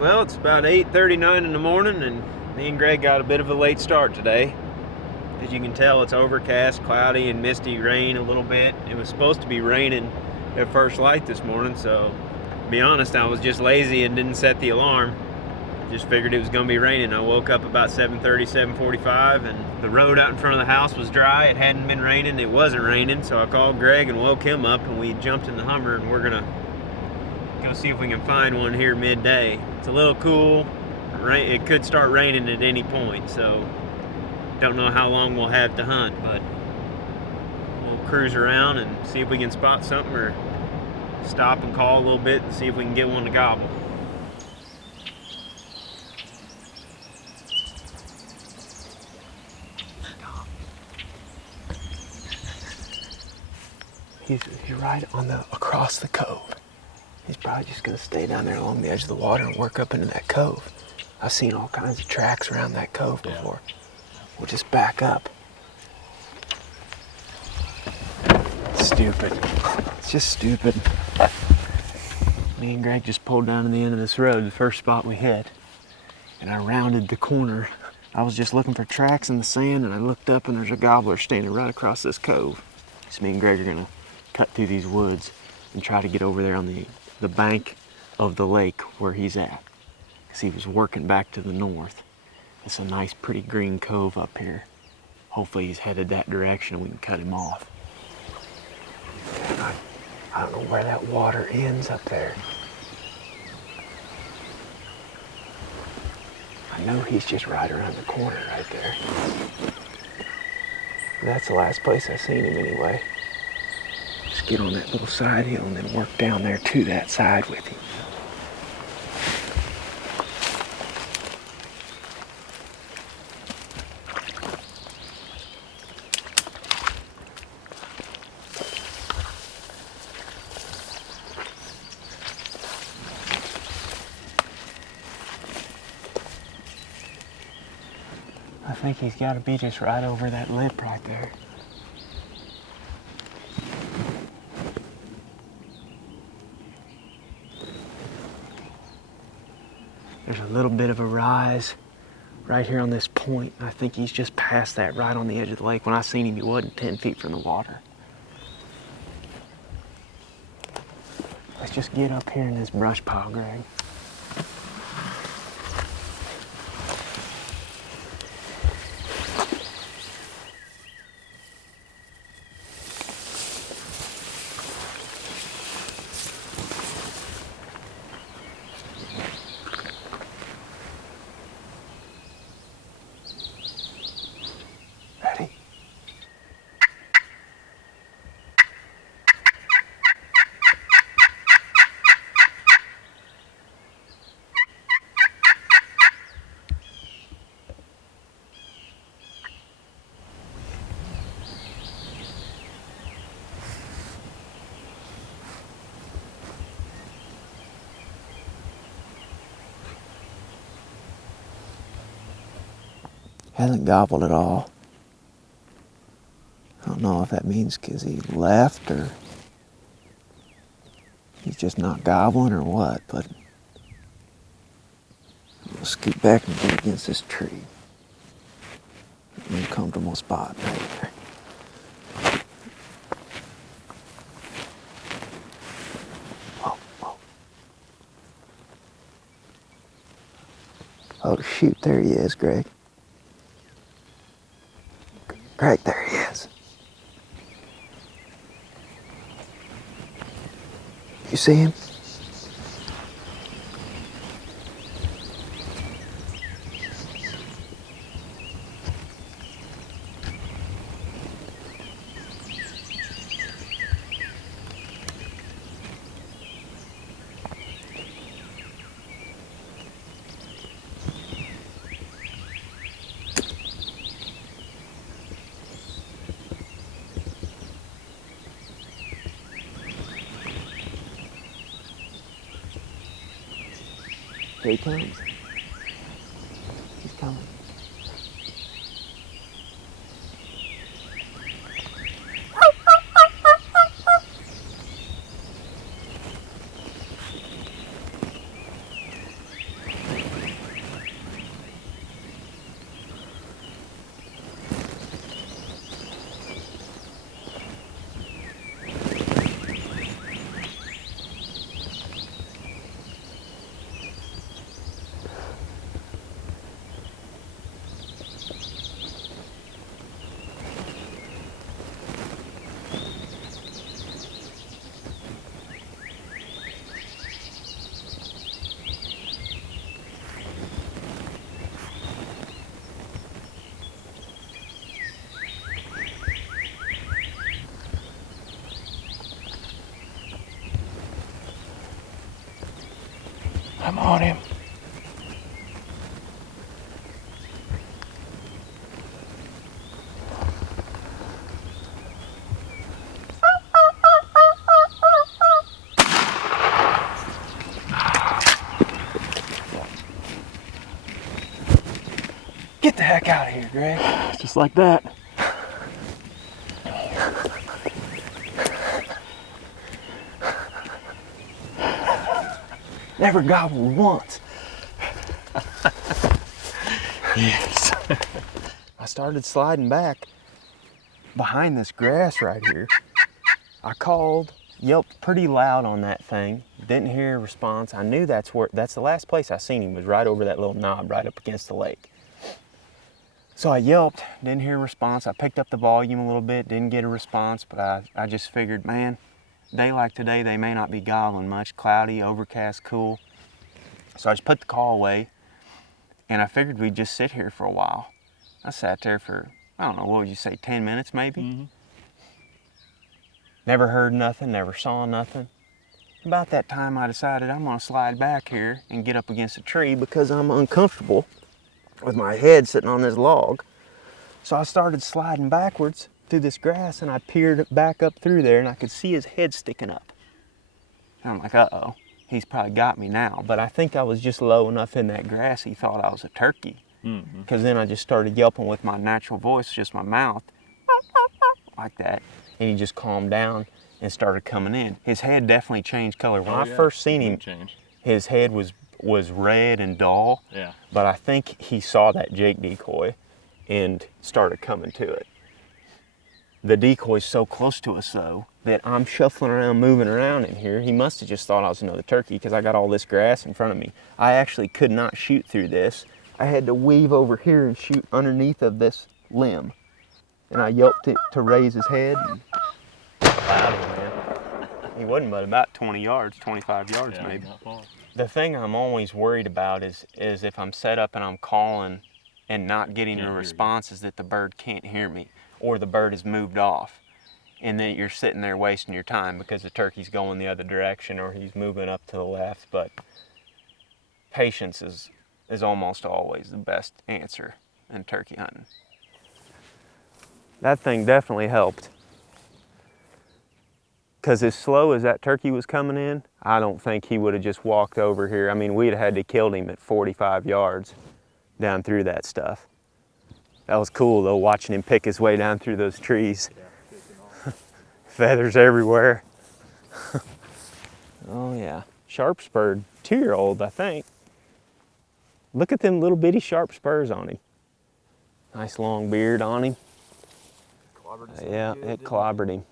Well, it's about 8:39 in the morning, and me and Greg got a bit of a late start today. As you can tell, it's overcast, cloudy, and misty, rain a little bit. It was supposed to be raining at first light this morning, so to be honest, I was just lazy and didn't set the alarm. Just figured it was going to be raining. I woke up about 7:30, 7:45, and the road out in front of the house was dry. It hadn't been raining. It wasn't raining, so I called Greg and woke him up, and we jumped in the Hummer, and we're going to go see if we can find one here midday. It's a little cool. It could start raining at any point, so don't know how long we'll have to hunt, but we'll cruise around and see if we can spot something, or stop and call a little bit and see if we can get one to gobble. He's right on across the cove. He's probably just gonna stay down there along the edge of the water and work up into that cove. I've seen all kinds of tracks around that cove before. Yeah. We'll just back up. Stupid. It's just stupid. Me and Greg just pulled down to the end of this road, the first spot we hit, and I rounded the corner. I was just looking for tracks in the sand, and I looked up and there's a gobbler standing right across this cove. So me and Greg are gonna cut through these woods and try to get over there on the bank of the lake where he's at, because he was working back to the north. It's a nice pretty green cove up here. Hopefully he's headed that direction and we can cut him off. I don't know where that water ends up there. I know he's just right around the corner right there. That's the last place I've seen him anyway. Just get on that little side hill and then work down there to that side with him. I think he's got to be just right over that lip right there. There's a little bit of a rise right here on this point. I think he's just past that, right on the edge of the lake. When I seen him, he wasn't 10 feet from the water. Let's just get up here in this brush pile, Greg. Ready? Hasn't gobbled at all. I don't know if that means because he left or he's just not gobbling or what, but we'll scoot back and get against this tree. An uncomfortable spot right there. Whoa, whoa. Oh shoot, there he is, Greg. Greg, there he is. You see him? Here he comes. He's coming. I'm on him. Get the heck out of here, Greg. Just like that. Never gobbled once. Yes. I started sliding back behind this grass right here. I called, yelped pretty loud on that thing. Didn't hear a response. I knew that's the last place I seen him was right over that little knob right up against the lake. So I yelped, didn't hear a response. I picked up the volume a little bit, didn't get a response, but I just figured, man, day like today, they may not be gobbling much. Cloudy, overcast, cool. So I just put the call away, and I figured we'd just sit here for a while. I sat there for, I don't know, what would you say, 10 minutes maybe? Mm-hmm. Never heard nothing, never saw nothing. About that time I decided I'm gonna slide back here and get up against a tree because I'm uncomfortable with my head sitting on this log. So I started sliding backwards through this grass, and I peered back up through there, and I could see his head sticking up. And I'm like, uh-oh, he's probably got me now. But I think I was just low enough in that grass he thought I was a turkey. Because then I just started yelping with my natural voice, just my mouth, like that. And he just calmed down and started coming in. His head definitely changed color. When I first seen him, his head was red and dull. Yeah. But I think he saw that Jake decoy and started coming to it. The decoy's so close to us though that I'm shuffling around, moving around in here. He must have just thought I was another turkey because I got all this grass in front of me. I actually could not shoot through this. I had to weave over here and shoot underneath of this limb. And I yelped it to raise his head. And loud, man. He wasn't but about 20 yards, 25 yards maybe. Not far. The thing I'm always worried about is if I'm set up and I'm calling and not getting a response is that the bird can't hear me or the bird has moved off. And then you're sitting there wasting your time because the turkey's going the other direction or he's moving up to the left. But patience is almost always the best answer in turkey hunting. That thing definitely helped. Because as slow as that turkey was coming in, I don't think he would have just walked over here. I mean, we'd have had to kill him at 45 yards down through that stuff. That was cool though, watching him pick his way down through those trees. Feathers everywhere. Oh yeah, sharp spurred, 2-year-old I think. Look at them little bitty sharp spurs on him. Nice long beard on him. Yeah, it clobbered him.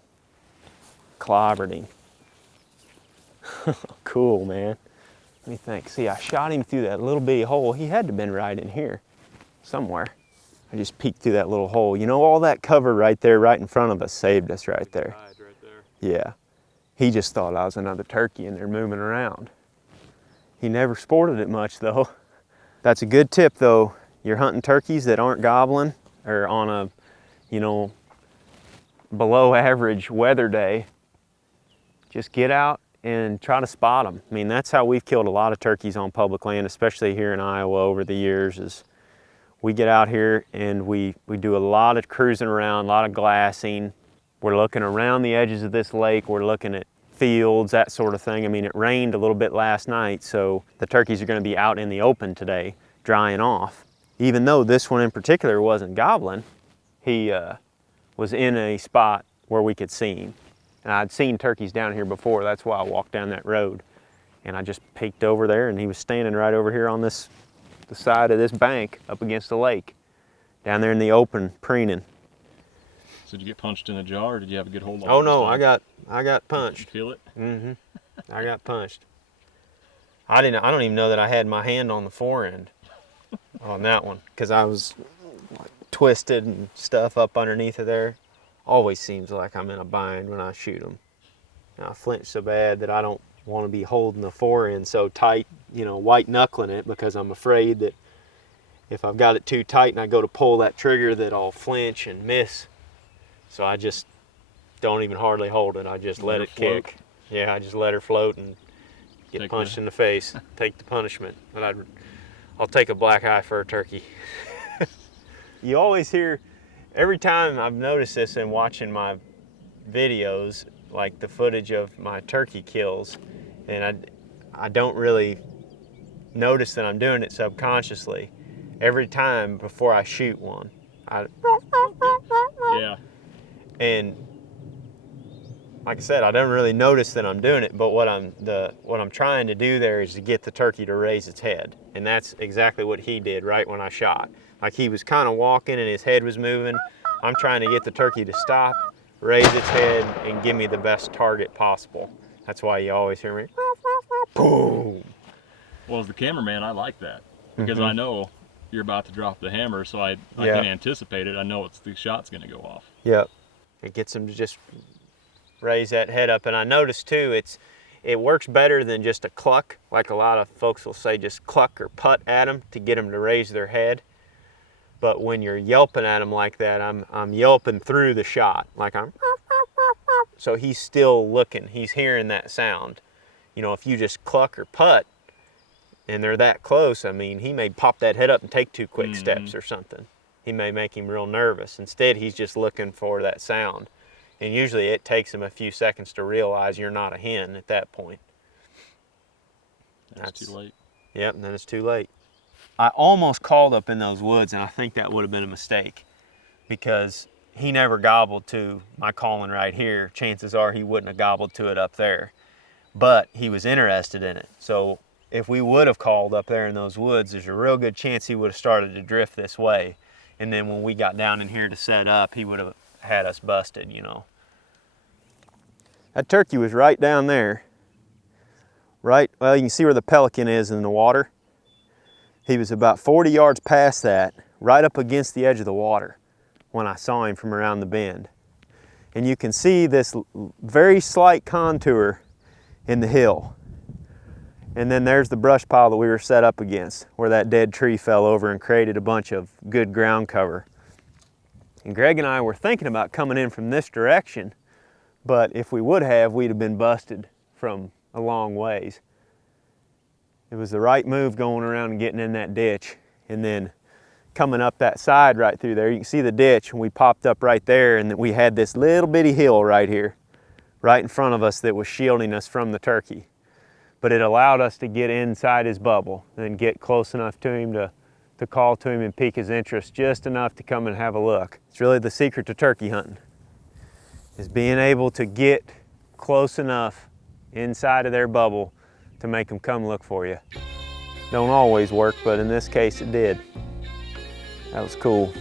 Clobbered him. Cool, man. Let me think. See, I shot him through that little bitty hole. He had to have been right in here somewhere. I just peeked through that little hole. You know, all that cover right there, right in front of us, saved us right there. Yeah. He just thought I was another turkey and they're moving around. He never sported it much though. That's a good tip though. You're hunting turkeys that aren't gobbling or on a, you know, below average weather day. Just get out and try to spot them. I mean, that's how we've killed a lot of turkeys on public land, especially here in Iowa over the years, is we get out here and we do a lot of cruising around, a lot of glassing. We're looking around the edges of this lake. We're looking at fields, that sort of thing. I mean, it rained a little bit last night, so the turkeys are gonna be out in the open today, drying off. Even though this one in particular wasn't gobbling, he was in a spot where we could see him. And I'd seen turkeys down here before, that's why I walked down that road. And I just peeked over there and he was standing right over here on the side of this bank up against the lake, down there in the open, preening. So did you get punched in a jar or did you have a good hold on it? Oh no, I got punched. Did you feel it? Mm-hmm. I got punched. I don't even know that I had my hand on the forend on that one, because I was like, twisted and stuff up underneath of there. Always seems like I'm in a bind when I shoot them. And I flinch so bad that I don't want to be holding the forend so tight, you know, white knuckling it, because I'm afraid that if I've got it too tight and I go to pull that trigger that I'll flinch and miss. So I just don't even hardly hold it. I just let it kick. Yeah, I just let her float and get punched in the face, take the punishment. But I'll take a black eye for a turkey. You always hear, every time I've noticed this in watching my videos, like the footage of my turkey kills, and I don't really notice that I'm doing it subconsciously. Every time before I shoot one, Yeah. And like I said, I don't really notice that I'm doing it, but what I'm trying to do there is to get the turkey to raise its head. And that's exactly what he did right when I shot. Like, he was kind of walking and his head was moving. I'm trying to get the turkey to stop, raise its head, and give me the best target possible. That's why you always hear me, boom. Well, as the cameraman, I like that because I know you're about to drop the hammer, so I can anticipate it. I know the shot's going to go off. Yep. It gets them to just raise that head up. And I noticed too, it works better than just a cluck. Like a lot of folks will say, just cluck or putt at them to get them to raise their head. But when you're yelping at them like that, I'm yelping through the shot. Like so he's still looking, he's hearing that sound. You know, if you just cluck or putt and they're that close, I mean, he may pop that head up and take 2 quick steps or something. He may make him real nervous. Instead, he's just looking for that sound. And usually it takes him a few seconds to realize you're not a hen at that point. That's too late. Yep, and then it's too late. I almost called up in those woods, and I think that would have been a mistake because he never gobbled to my calling right here. Chances are he wouldn't have gobbled to it up there, but he was interested in it. So if we would have called up there in those woods, there's a real good chance he would have started to drift this way. And then when we got down in here to set up, he would have had us busted, you know. That turkey was right down there. Right, well, you can see where the pelican is in the water. He was about 40 yards past that, right up against the edge of the water when I saw him from around the bend. And you can see this very slight contour in the hill. And then there's the brush pile that we were set up against, where that dead tree fell over and created a bunch of good ground cover. And Greg and I were thinking about coming in from this direction, but if we would have, we'd have been busted from a long ways. It was the right move going around and getting in that ditch, and then coming up that side right through there. You can see the ditch, and we popped up right there, and we had this little bitty hill right here, right in front of us that was shielding us from the turkey. But it allowed us to get inside his bubble and get close enough to him to call to him and pique his interest just enough to come and have a look. It's really the secret to turkey hunting, is being able to get close enough inside of their bubble to make them come look for you. Don't always work, but in this case it did. That was cool.